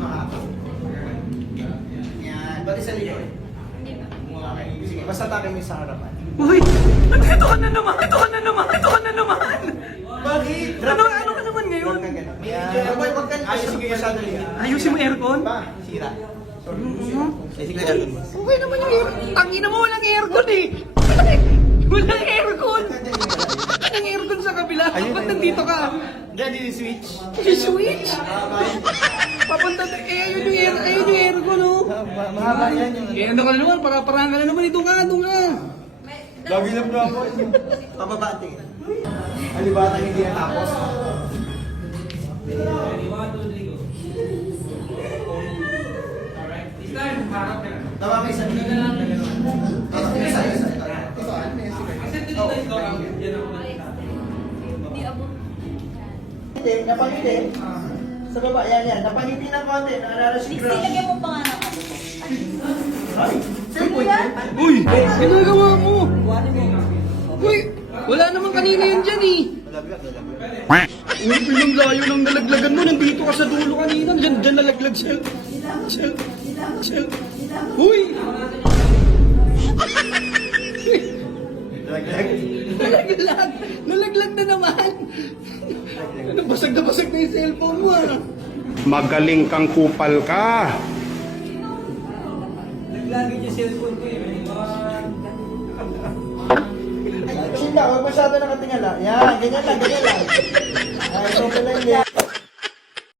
makakaw. Yan. Pati sa likod. Sige, basta takin mo yung sa harapan. Uy! Ito ka na naman! Ito ka na naman! Ito ka na naman! Bakit? Ano ka naman ngayon? Huwag kang gano'n. Huwag kang ayusin ko masyado yan. Ayusin mo aircon? Ba? Sira. Ayusin ko aircon mo. Okay naman yung aircon. Tangina mo, walang aircon eh! Walang aircon! Walang aircon sa kabila. Ba't nandito ka? Diyan, din switch. I-switch? Papunta tayo. Ayun yung aircon oh. Mahaba yan yung... Eh ano ka na naman? Para-parahan ka na naman. Ito ka, doon ka. Lagi na po ako. Pababa tingin. Alibatan hindi natapos. Tama ka isa. Isa. Hindi, napangiti. Sa baba, yan. Napangiti na konti. Naalala si Crush. Lagyan mo pa nga ng ano. Ay, cellphone yan? Uy! Ginagawa mo! Uy! Wala naman kanina yun dyan eh! Uy, pinang layo ng nalaglagan mo. Nandito ka sa dulo kanina. Diyan nalaglag Shell. Uy! Nalaglag na naman. Ano, basag na yung cellphone mo ah. Magaling kang kupal ka. Chill lang, huwag masyado nakatingala. Yan, ganyan lang. Ay, so pala hindi.